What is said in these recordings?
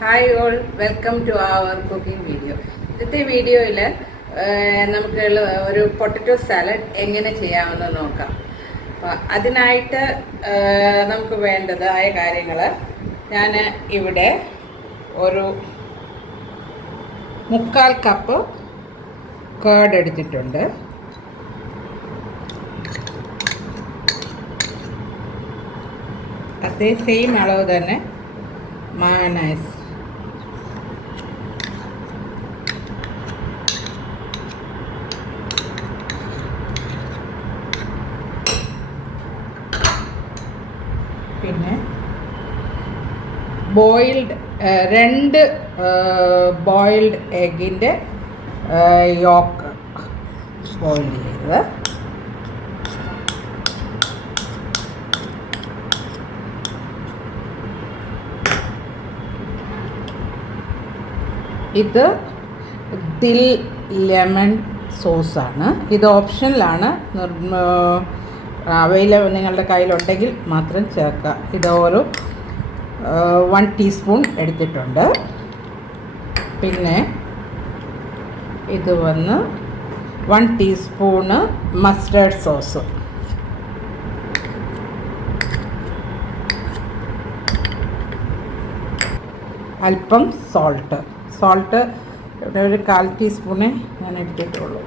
Hi all, welcome to our cooking video. ഇന്നത്തെ വീഡിയോയിൽ നമുക്ക് ഒരു പൊട്ടറ്റോ സാലഡ് എങ്ങനെ ചെയ്യാമെന്ന് നോക്കാം. അതിനായിട്ട് നമുക്ക് വേണ്ടതായ കാര്യങ്ങൾ ഞാൻ ഇവിടെ ഒരു 3/4 കപ്പ് കേർഡ് എടുത്തിട്ടുണ്ട്. അതേ സെയിം അളവ് തന്നെ മയോണൈസ്, പിന്നെ രണ്ട് ബോയിൽഡ് എഗ്ഗിൻ്റെ യോക്ക് ബോയിൽ ചെയ്തത്, ഇത് ദിൽ ലെമൺ സോസാണ്. ഇത് ഓപ്ഷനിലാണ്, അവൈലബിൾ നിങ്ങളുടെ കയ്യിലുണ്ടെങ്കിൽ മാത്രം ചേർക്കുക. ഇത് ഒരു 1 ടീസ്പൂൺ എടുത്തിട്ടുണ്ട്. പിന്നെ ഇത് 1 ടീസ്പൂണ് മസ്റ്റേർഡ് സോസ്, അല്പം സോൾട്ട് ഇവിടെ ഒരു 1/4 ടീസ്പൂണേ ഞാൻ എടുത്തിട്ടുള്ളൂ.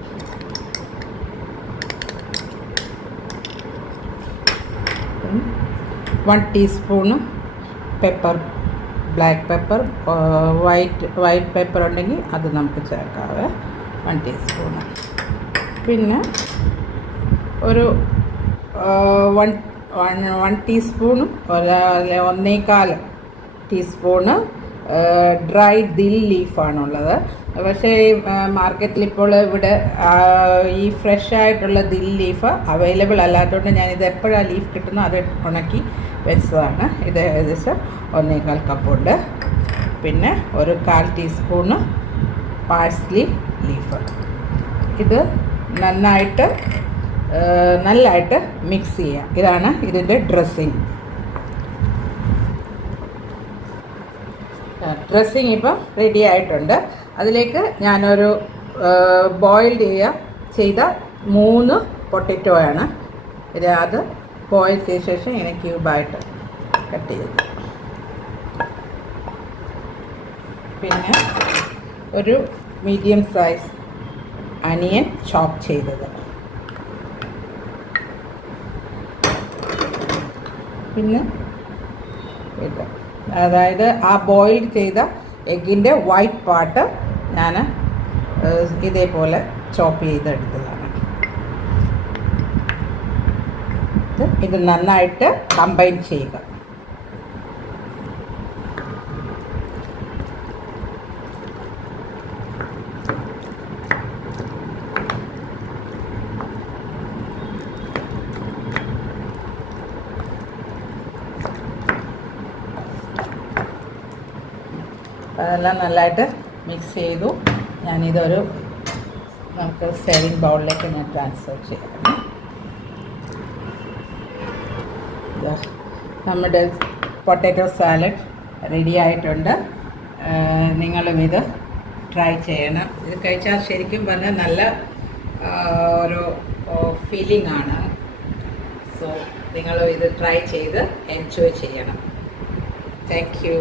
One teaspoon pepper, black pepper, white pepper ഉണ്ടെങ്കിൽ അത് നമുക്ക് ചേർക്കാവേ, 1 ടീസ്പൂണ്. പിന്നെ ഒരു 1 ടീസ്പൂണും 1.25 ടീസ്പൂണ് ഡ്രൈ ദിൽ ലീഫാണുള്ളത്. പക്ഷേ മാർക്കറ്റിൽ ഇപ്പോൾ ഇവിടെ ഈ ഫ്രഷ് ആയിട്ടുള്ള ദിൽ ലീഫ് അവൈലബിൾ അല്ലാത്തതുകൊണ്ട് ഞാനിത് എപ്പോഴാണ് ലീഫ് കിട്ടുന്നോ അത് ഉണക്കി വെച്ചതാണ്. ഇത് ഏകദേശം 1.25 കപ്പുണ്ട്. പിന്നെ ഒരു 1/4 ടീസ്പൂണ് പാഴ്സ്ലി ലീഫ്. ഇത് നന്നായിട്ട് മിക്സ് ചെയ്യുക. ഇതാണ് ഇതിൻ്റെ ഡ്രസ്സിങ്. ഇപ്പം റെഡി ആയിട്ടുണ്ട്. അതിലേക്ക് ഞാനൊരു ബോയിൽ ചെയ്ത 3 പൊട്ടറ്റോയാണ്. അത് ബോയിൽ ചെയ്ത ശേഷം ഇങ്ങനെ ക്യൂബായിട്ട് കട്ട് ചെയ്തു. പിന്നെ ഒരു മീഡിയം സൈസ് അനിയൻ ചോപ്പ് ചെയ്തത്. പിന്നെ ഇത്, അതായത് ആ ബോയിൽ ചെയ്ത എഗ്ഗിൻ്റെ വൈറ്റ് പാർട്ട് ഞാൻ ഇതേപോലെ ചോപ്പ് ചെയ്തെടുത്തതാണ്. ഇത് നന്നായിട്ട് കമ്പൈൻ ചെയ്യുക. അതെല്ലാം നല്ലതായിട്ട് മിക്സ് ചെയ്തു. ഞാനിതൊരു നമുക്ക് സെർവിങ് ബൗളിലേക്ക് ഞാൻ ട്രാൻസ്ഫർ ചെയ്യാം. നമ്മുടെ പൊട്ടാറ്റോ സാലഡ് റെഡി ആയിട്ടുണ്ട്. നിങ്ങളും ഇത് ട്രൈ ചെയ്യണം. ഇത് കഴിച്ചാൽ ശരിക്കും പറഞ്ഞാൽ നല്ല ഒരു ഫീലിംഗ് ആണ്. സോ നിങ്ങളും ഇത് ട്രൈ ചെയ്ത് എൻജോയ് ചെയ്യണം. Thank you.